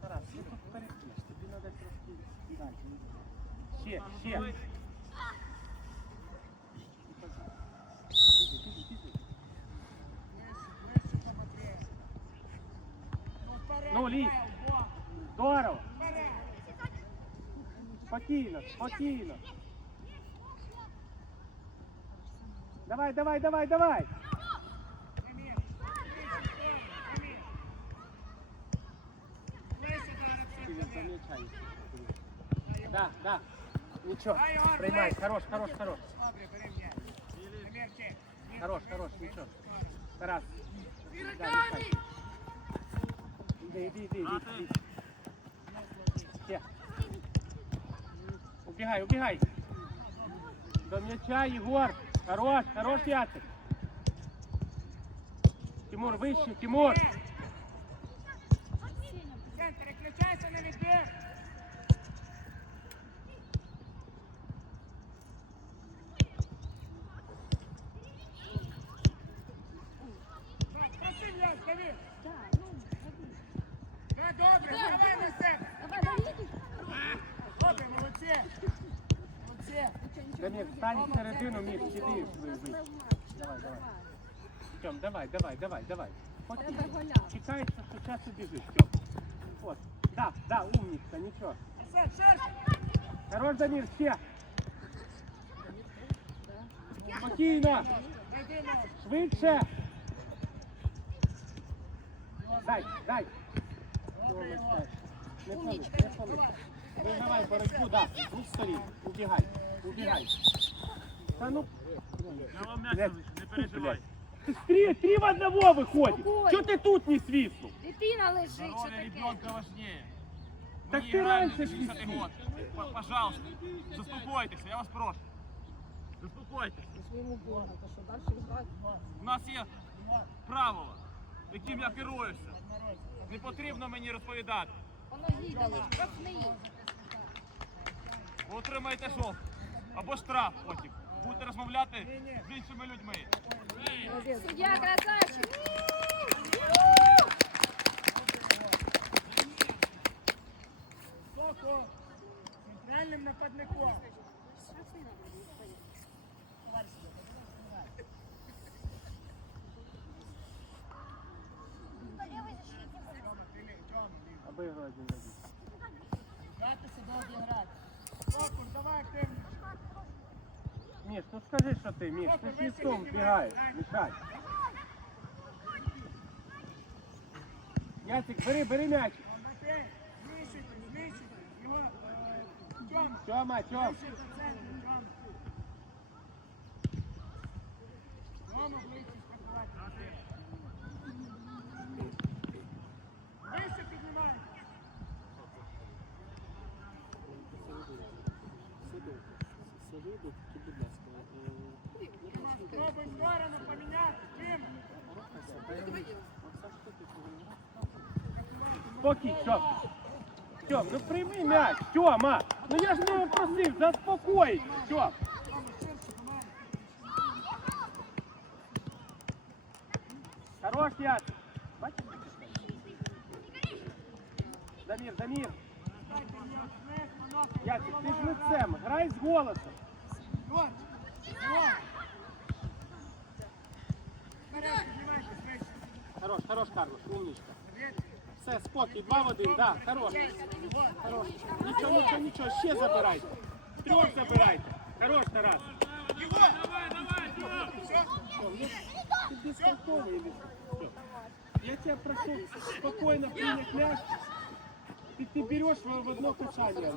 Тарас, ти трошки далі. Ще, ще. Ну, лізь. Здорово. Спокійно, спокійно. Давай, давай, давай, давай. Да, да. Ничего. Приймай. Хорош, хорош, хорош. Хорош, хорош, ничего. Тарас. Да. Иди, иди, иди, иди. Ще. Убегай, убегай. До мяча, Егор. Хорош, хорош, Яцек. Тимур, вище, Тимур. Переключайся на відбір! Красив'я, скажи! Все добре, давай на себе! Добре, молодці! Молодці! Дамир, встань в середину, Міш, сиди. ви- ви. Давай, давай. Тьом, давай, давай, давай, давай. От чекається, що час убіжить. Тьом. От. Да, да, нічого. Все, все! Хорош, Дамир, ще. Спокійно. Швидше. Дай, дай. Не пали, не пали. Вигравай боротьбу, да. Будь сторін. Убігай, убігай. Та ну. Я вам залишу, не переживай. Ты три, три в одного выходит. Спокойно. Что ты тут не свистнул? Дитина лежить, що Здоровье таке? ребенка важнее. Так Мы ты играем раньше 60 свистни. год. П- Пожалуйста, заспокойтесь, я вас прошу. Заспокойтесь. У нас є правила, яким я керуюся. Не потрібно мені розповідати. Воно їдало, штрафний. Ви отримаєте жовт або штраф потім. Будете розмовляти з іншими людьми. Суддя красавчик. Центральним нападником! Обыгрывай один один. Дати себе обіграти. Соко, давай активно. Миш, ну скажи, что ты, Миш, ты с містом бігаєш, мешай. Ясик, бери, бери мячик. Тьома, знищуйте, Спокій, Тём. Тём, ну прийми мяч, Тёма. Ну я ж не просив, заспокоїть, Тём. Тьому, ширше, помагай. Хорош, Яцик. Бачиш? Дамир, Дамир. Дайте мені вниз, монахи. Яцик, ти ж лицем, грай з голосом. Ігор, Ігор. Вперед, піднімайтесь, вище. Хорош, хорош, Карлос, умничка. Привіт. Все, спокій, два в один, да, хорош. Хорош. Нічого, нічого, нічого, ще забирайте. Трьох забирайте. Хорош, Тарас. Ігор, давай, давай, Все, Что, мне- Ты бестолковый или что? Я тебя прошу спокойно принять мяч. Ты, ты берешь в, в одно касание.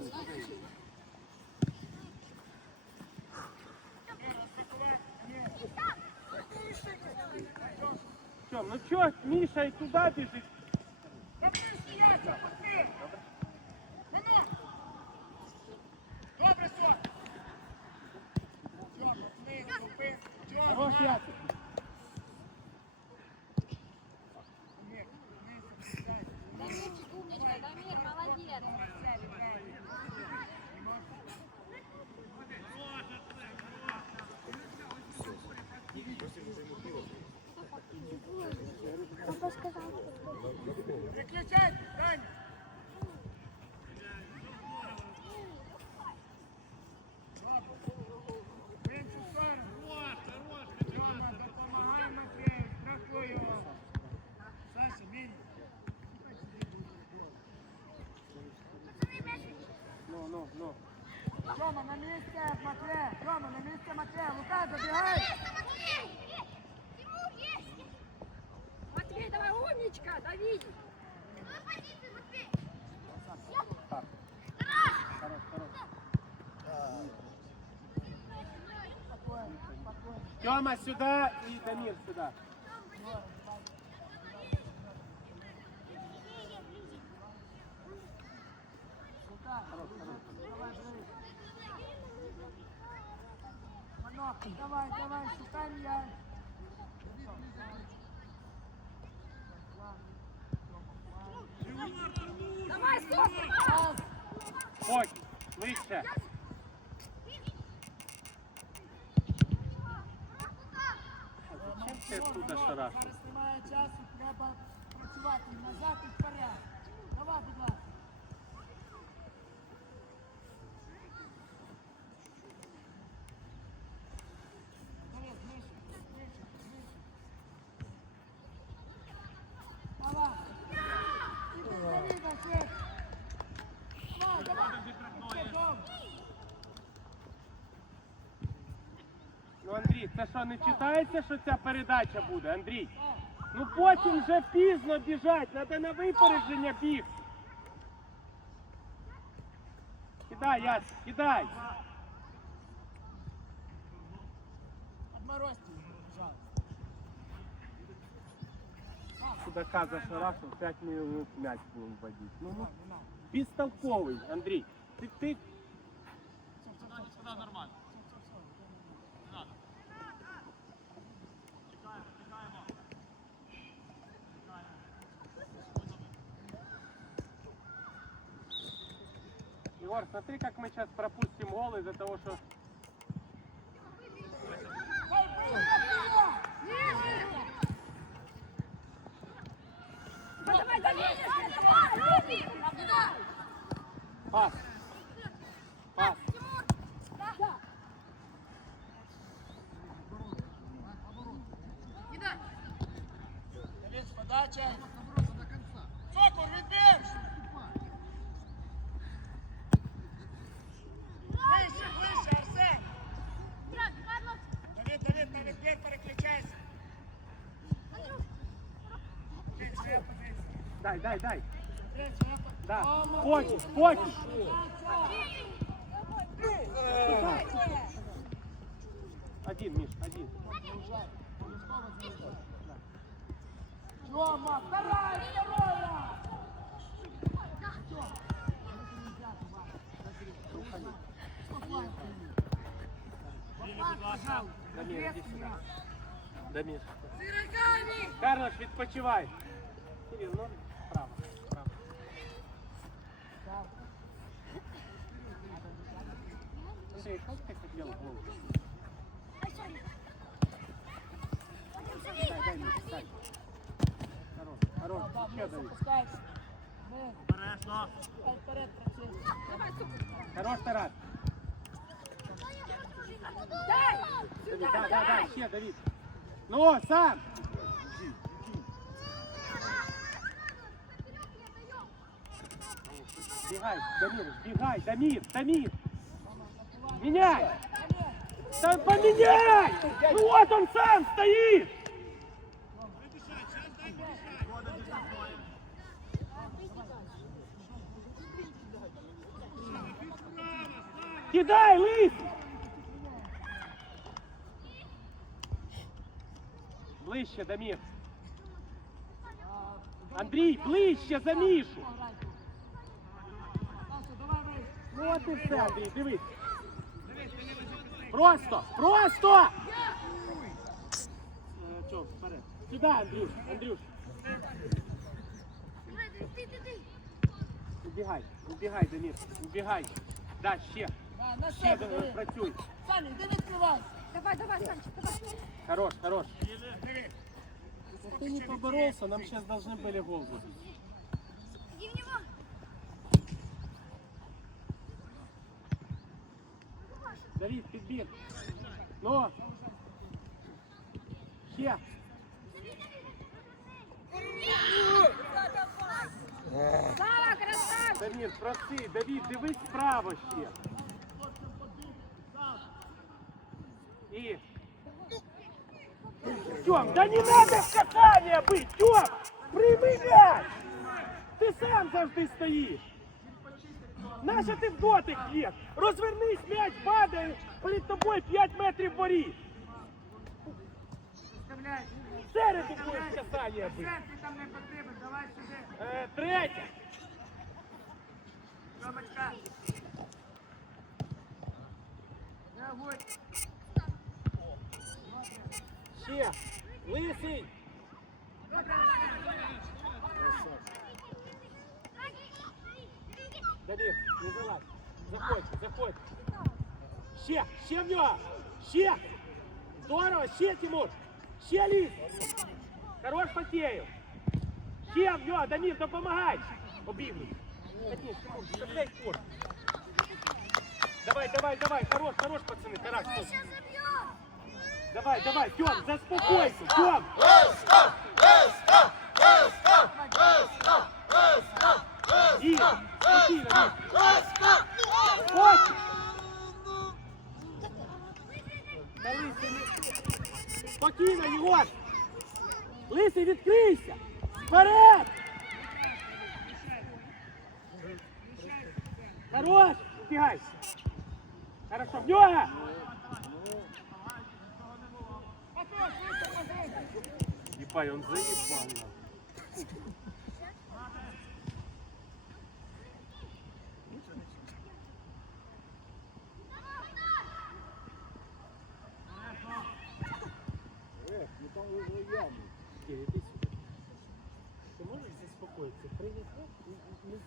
Тём, ну чё, Миша и туда бежит? Добре, Сон. Все, вниз, ступи. Ну, ну, ну. Тьома, на місце, Матвей. Тьома, на місце, Матвей. Лука, забігай. Матвей, давай, умничка, дави. Хорош, хорош. Спокойно, спокойно. Тёма сюда и Дамир сюда. Лука, давай, Давай, давай, шукай м'яч. Давай. Пас. Ой, выше. Зачем ты оттуда шарашишь? Зараз немає часу, треба працювати назад і вперед. Давай, будь ласка. Давай, нижче, нижче, нижче. Давай. Іди, Давида, швидше. Давай, давай. Все, добре. Ну, Андрій, це що, не читається, що ця передача буде, Андрій? Ну потім вже пізно біжать, треба на випередження біг. Кидай, Яс, кидай. Отморозьте его, пожалуйста. Судака зашарашив, 5 минут мяч будем вводить. Ну, ну, Не надо. бестолковый, Андрей. Ты, ты Все, все, все, Сюди нормально. Егор, смотри, как мы сейчас пропустим гол из-за того, что... Пас. Пас. Давид Дай, дай, дай. Блін, своя позиція. Да. О, Фокус, фокус. Один, Миш, один. Тёма, вторая, вторая! Дамир, иди сюда. Дамир. Карлош, відпочивай. Кирилл, ну, Хорош, Тарас. Давид, да, да, да, ще, Давид. Ну, сам. Бегай, Дамир, бегай, Дамир, Дамир. Меняй! Да поменяй! Ну вот он сам стоит! Кидай, лысый! Ближче, Дамир. Андрій, ближче за Мішу. Саша, давай вийди. Ну от і все, Андрій, дивись. Просто, просто! Е, Чо, вперед. Сюди, Андрюш, Андрюш. Убігай, убігай, Дамір, убігай. Да, ще, Да, на ще себе, е, диви. працюй. Саня, іди відкривайся. Давай, давай, Санчик, давай. Хорош, хорош. Диви. Ну, Ты не поборолся, нам сейчас должны были гол забить. Давид, підбір. Ну. Ще. Слава, красавчик! Дамір, проси, Давид, дивись справа ще. І. Тьом, да не надо в катання бить, Тьом! Прийми м'яч! Ти сам завжди стоїш. Наша ти в дотик є. Розвернись, м'яч падає, перед тобою 5 метрів. Вставляй. Середу будеш касання бити. Там не потрібен, давай сюди. Е, третя. Реагуй. Ще. Лисий. Давид, не залазь. Заходь, заходь. Ще, ще в нього. Ще. Здорово, ще, Тимур. Ще ліс. Хорош потею. Ще в нього, Дамір, допомагай. Обігнув. Денис, Тимур, вставляй корт. Давай, давай, давай, хорош, хорош, пацаны, Тарас. Сейчас забьем! Давай, давай, Тём, заспокойся, Тём. И, Ось. Лисий, Спокійно, Єгор. Лисий, відкрийся. Вперед. Хорош, убегай. Хорошо, в нього. Ебай, он заебал. Нахуй. Киря, иди сюда. Ты можешь заспокоиться? Прыгай вперед и- и- и-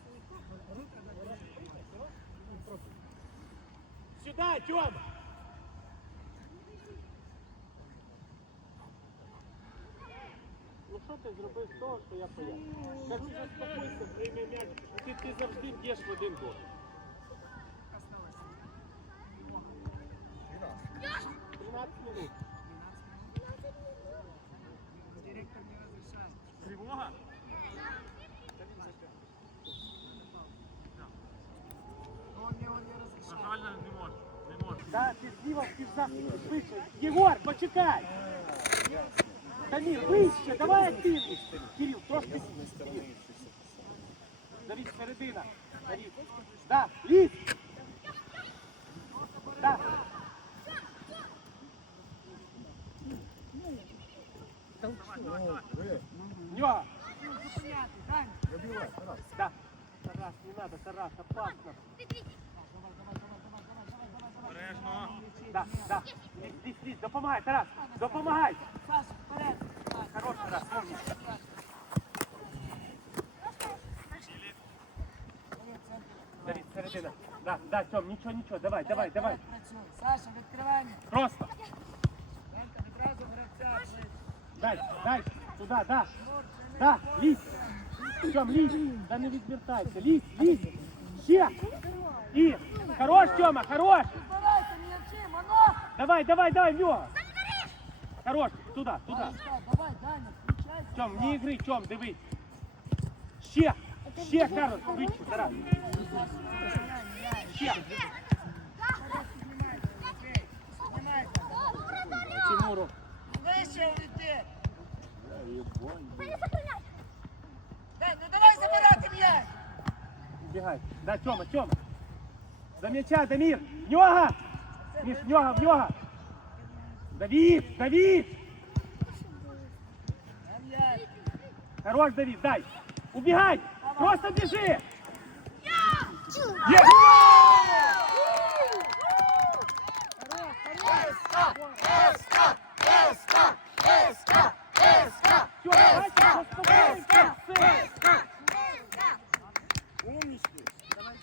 Сюда, Тёма! Ну що ти зробив того, що я пояснив? Так ти заспокойся, прийми м'яч. Ти, ти завжди б'єш в один гол. Єгор, почекай! Дамір, вище, давай активність. Кирил, трошки. Давид, середина. Давид. Да, ліс. Да. Нього. Да. Тарас, не надо, Тарас, опасно. Обережно. Да, да. Лізь, лізь, лізь, допомагай, Тарас, допомагай. Саша, вперед. Так, Хорош, Тарас, умніше. Давид, середина. Да, да, Тьом, нічого, нічого, давай, давай, давай. Працюй. Саша, відкривання. Просто. Данька, відразу гравця. ближче. Дай, дай, туди, да. Да, лізь. Тьом, лізь. Да не відвертайся. Лізь, лізь. Ще. І. Хорош, Тьома, хорош. Збирайся, м'ячі, Мано. Давай, давай, давай, в нього. Хорош, туди, туди. Данечка, Давай, Даня, включайся. Тьом, не ігри, Тьом, дивись. Ще. Ще, Карлос, вище, Тарас. Ще. Тимуру. Вище улети. Сохраняй! Дань, ну давай забирати м'яч. Бігай. Да, Тьома, Тьома. До м'яча, Дамір. В нього. Між, в нього, в нього. Давид, Давид. Хорош, Давид, дай. Убегай. Просто бежи. Є!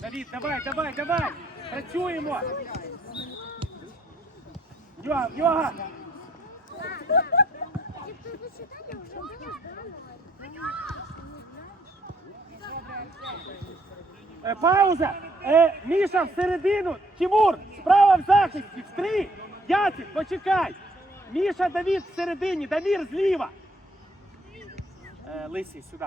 Давид, давай, давай, давай. Працюємо. В нього, в нього. Ты тут не считали уже? Е, Пауза. Е, Міша всередину. Тимур, справа в захисті. В три. Яцик, почекай. Міша, Давід всередині. Дамір зліва. Е, Лисий, сюди.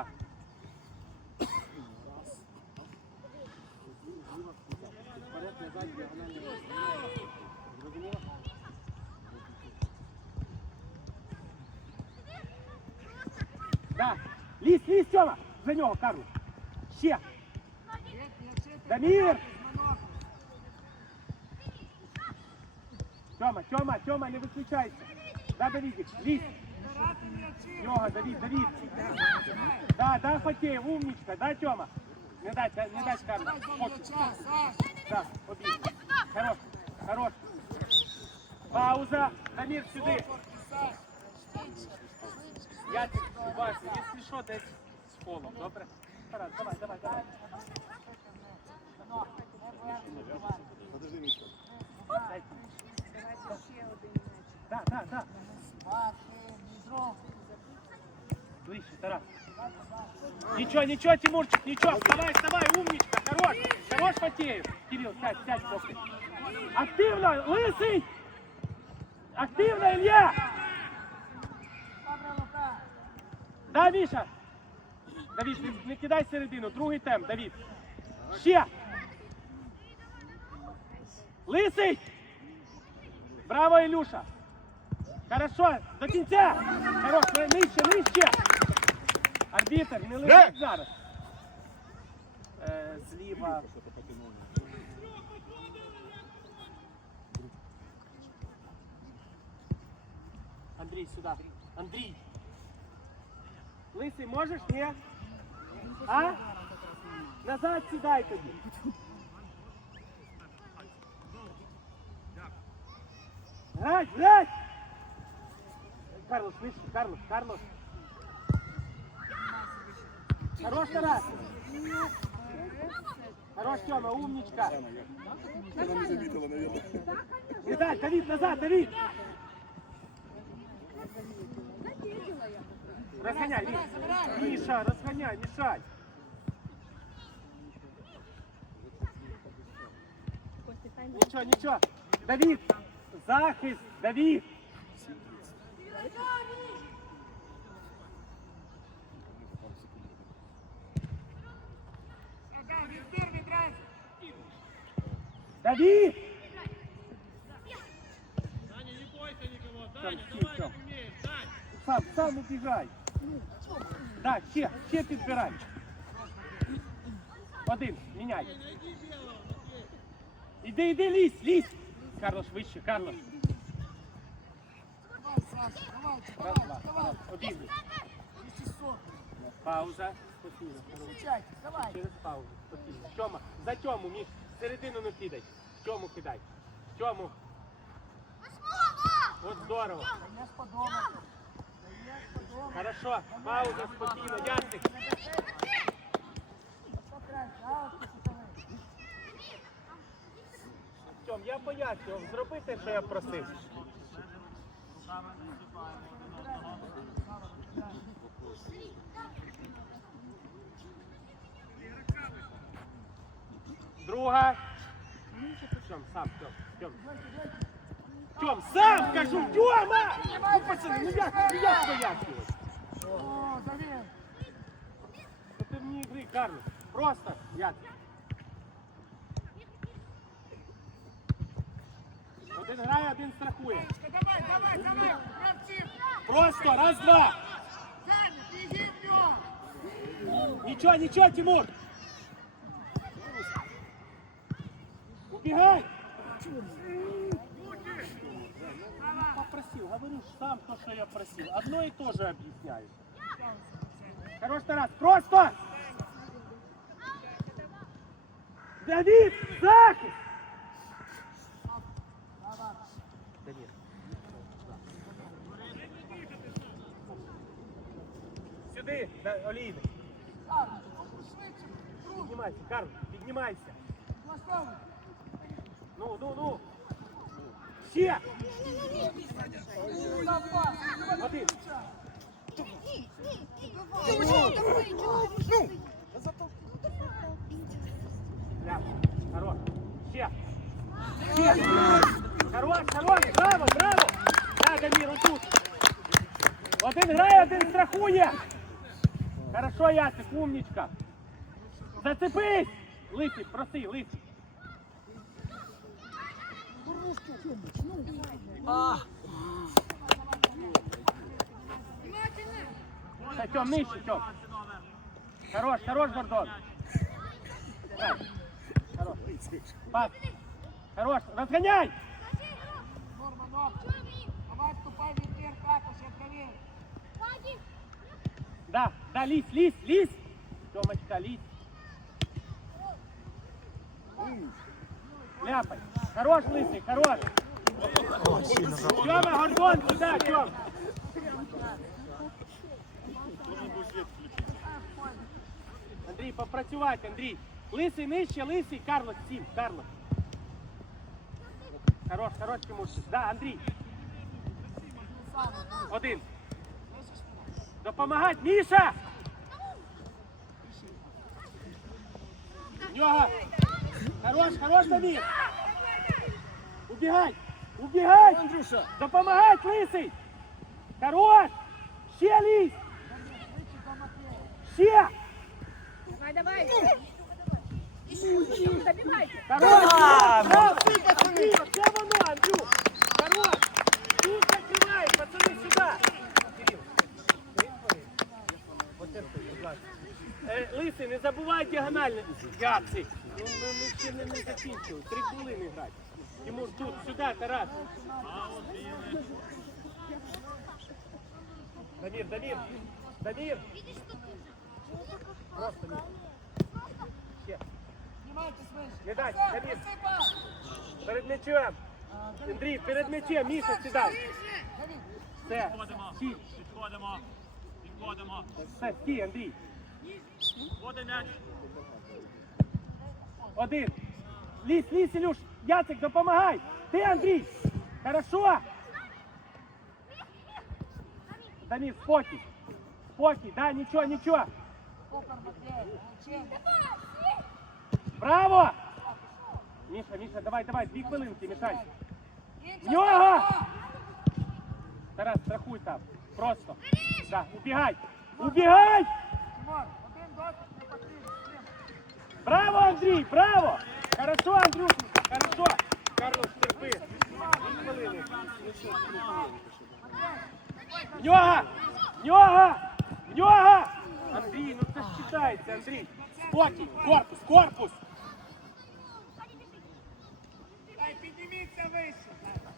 Лізь, лізь, Тьома. За нього, Карло. Ще. Дамір. Тьома, Тьома, Тьома, не виключайся. Да, Давидик, лізь. Збирати м'ячі. Йога, Давид, Давид. Да, да, Фатеев, умничка, да, Тьома? Не дай, не дай, Карло. Давай до Хочешь. м'яча, Саш. Да, побіг. Хорош, хорош. Пауза. Дамір, сюди. Саш. Яцик, Вася, якщо що, десь з полом, добре? Тарас, давай, давай, давай. Дайте. Да, да, да. Ближче, Тарас. Ничего, ничего, Тимурчик, ничего. Вставай, вставай, умничка, хорош. Хорош, Фатеев. Кирилл, сядь, сядь, после. Активно, лысый! Активно, Илья! Да, Міша! Давід, не, не кидай середину, другий темп, Давід. Ще! Лисий! Браво, Ілюша! Хорошо, до кінця! Хорош, нижче, нижче! Арбітер, не лежить зараз. Е, зліва. Андрій, сюди. Андрій! Лисий, можеш? Ні? А? Назад сідай тоді. Грать, грать! Карлос, вище, Карлос, Карлос. Хорош, Тарас. Хорош, Тёма, умничка. Она не заметила, наверное. Итак, Давид, назад, Давид. Разгоняй, Миша. Миша, разгоняй, мешай. Ничего, ничего. Давид, захист, Давид. Ага, відбір відразу. Давид. Даня, не бойся никого. Там, Даня, сидь, давай, там. как умеешь. Дань. Сам, сам убегай. Да, ще, ще підбирай. Один, міняй. Іди, іди, лізь, лізь. Карлош, вище, Карлош. Раз, два, обігли. Пауза. Спокійно. Через паузу. Спокійно. Тьома, за Тьому, Міш. Середину не кидай. Тьому кидай. Тьому. От здорово. Даєш подобати. Хорошо. Пауза, спокійно. Ясик. Покраще, а, от кутовий. Тьом, я пояснював. Зроби те, що я просив. Друга. Тьом, сам, Тьом, Тьом. Тьом, сам кажу, Тьома! Ну, пацани, ну як, ну як пояснювати? ти мені ігри, Карлос. Просто, як? Один грає, один страхує. Давай, давай, давай, гравців. Просто, раз, два. Саня, біги в нього. Нічого, нічого, Тимур. Убегай. Попросил, говорю ж сам то, что я просил. Одно и то же объясняю. Хорош, Тарас, просто! Давид, захист! Да нет. Сюди. Друг, Піднімайся, Карл, піднімайся. Ну, ну, ну. Ще! Один. Ні, ні, ні. Чого там ви? Чого ви? Ляп. Хорош. Ще. Хорош, хорош. Браво, браво. Да, Дамір, отут. Один грає, один страхує. Хорошо, Яцик, умничка. Зацепись. Лисик, проси, лисик. Та, Тьом. Хорош, хорош, Гордон. Дай. Хорош. Пас. Хорош, разгоняй. Норма, норма. Давай вступай вверх, також, я проверю. Да, да, лезь, лезь, лезь. Тёмочка, лезь. Ляпай. Хорош, лысый, хорош. Тёма, Гордон, сюда, Тём. Андрій, попрацювати, Андрій. Лисий нижче, лисий, Карлос, сім, Карлос. Хорош, хорош, Тимурчик. Да, Андрій. Один. Допомагать, Міша! В Нього! Хорош, хорош, Дамір! Убігай! Убігай! Андрюша! Допомагать, лисий! Хорош! Ще лізь! Ще! Давай, давай. Забивайте. Хорош! Браво! Андрій, це воно, Андрю! Хорош! Тут закривай, пацани, сюди! Лисий, не забувай діагонально. Яцик. Ну, ми, ще не, не закінчили. Три хвилини грати. Тимур, тут, сюди, Тарас. Дамір, Дамір, Дамір. Просто Дамір. Ще. Снимайтесь. Не дай, Все, Дамир. посыпай. Перед м'ячем. Андрій, перед м'ячем. Міша, сідай. Все. Підходимо. Стій. Підходимо. Підходимо. Все, стій, Андрій. Води м'яч. Один. Лізь, лізь, Ілюш. Яцик, допомагай. Ти, Андрій. Хорошо. Дамір, спокій. Спокій, да, нічого, нічого. Супер, Матвей. Браво! Міша, Міша, давай, давай, дві хвилинки, мішай. В нього! Тарас, страхуй там. Просто. Да, убігай. Убігай! Браво, Андрій, браво! Хорошо, Андрюшенька, хорошо. Карлос, терпи. Дві хвилини. Нього! Нього! Нього! Андрій, ну це ж читається, Андрій. Спокій, корпус, корпус. Дай, підніміться вище.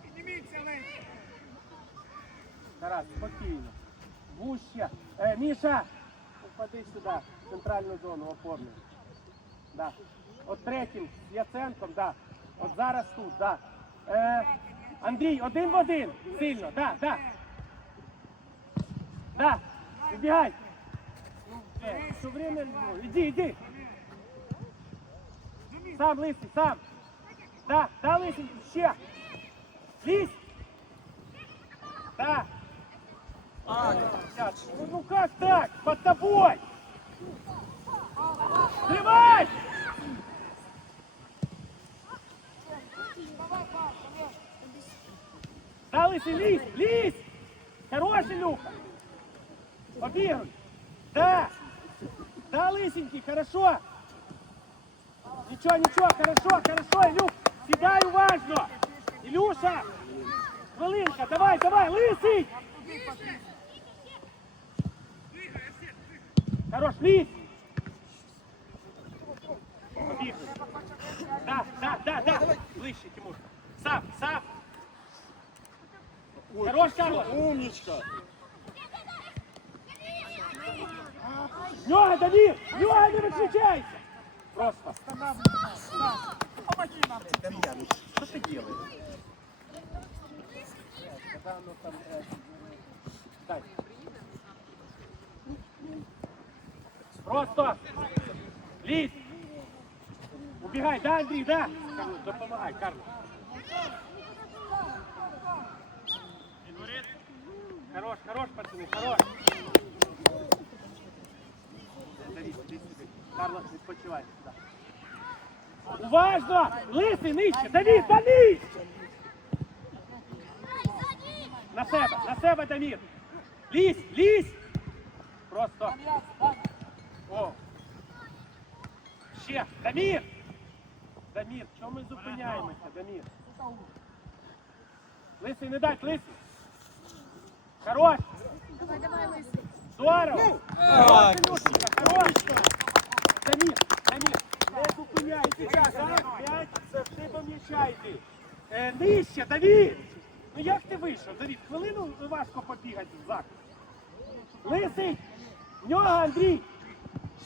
Підніміться вище. Тарас, спокійно. Вуще. Е, Міша, упади сюди, в центральну зону оформлюй. Да. От третім з Яценком, да. От зараз тут, да. Е, Андрій, один в один. Сильно, да, да. Да. Убігай. Е, все время, іди, іди. Сам, лисий, сам. Да, да, лисий, ще. Лізь. Да. Сейчас. Ну, ну как так? Под тобой! Сливай! Да, лысый, лезь, лезь! Хороший, Люха! Побегай! Да! Да, лысенький, хорошо! Ничего, ничего, хорошо, хорошо, Илюх! Седай уважно! Илюша! Хвилинка, давай, давай, лысый! Хорош, лізь! Побігли. Да, да, да, да. Ближче, Тимур. Сам, сам. Хорош, Карлос. Умничка! Давид! В нього не виключайся! Просто. Помоги нам. Что ты делаешь? Когда оно там... Дай. Просто! Лізь! Убігай, да, Андрій, да! Допомагай, Карло! Хорош, хорош, пацани, хорош! Карло, відпочивай сюди. Уважно! Лисий нижче! Давід, Давід! На себе, на себе, Давід! Лізь, лізь! Просто! Ще! Дамір! Дамір, чому ми зупиняємося, Дамір? Лисий, не дай, лисий! Хорош! Давай, давай, лисий. Здорово! Хорош! Дамір, Дамір, не зупиняйте! Зараз п'ять, завжди помічайте! Е, нижче, Давід! Ну як ти вийшов, Давід? Хвилину важко побігати в захист. Лисий! В нього, Андрій!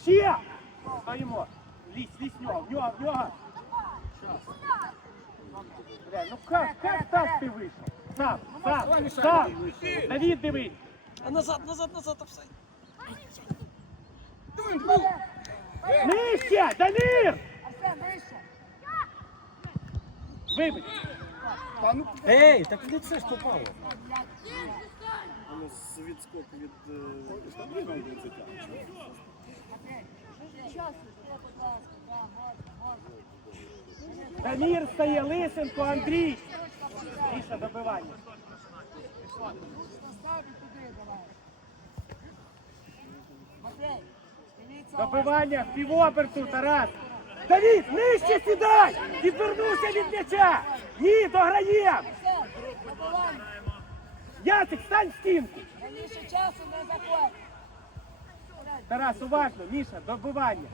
Ще! Стоїмо! Лізь, лізь в нього, в нього, в нього! Бля, ну как, как так ти вийшов? Сам, сам, сам! Давід дивись! А назад, назад, назад, обсай. Нижче! Дамір! Вибить! Ей, так не це ж попало. Воно з від е, Дамір стає Лисенко, Андрій. Міша, добивання. Добивання в півоберту, Тарас. Давід, нижче сідай! Відвернувся від м'яча! Ні, дограєм! Яцик, стань в стінку! Раніше часу не заходь. Тарас, уважно, Міша, добивання.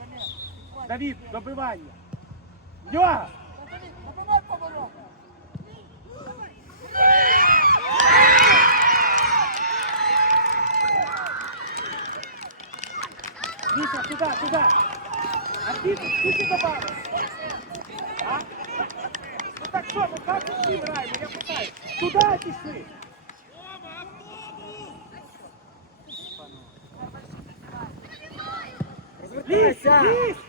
Давід, добивання. В Миша, туда, туда. А ты, ты что добавил? А? Ну так что, мы как идти играем? Я пытаюсь. Туда пішли. Лізь, лізь!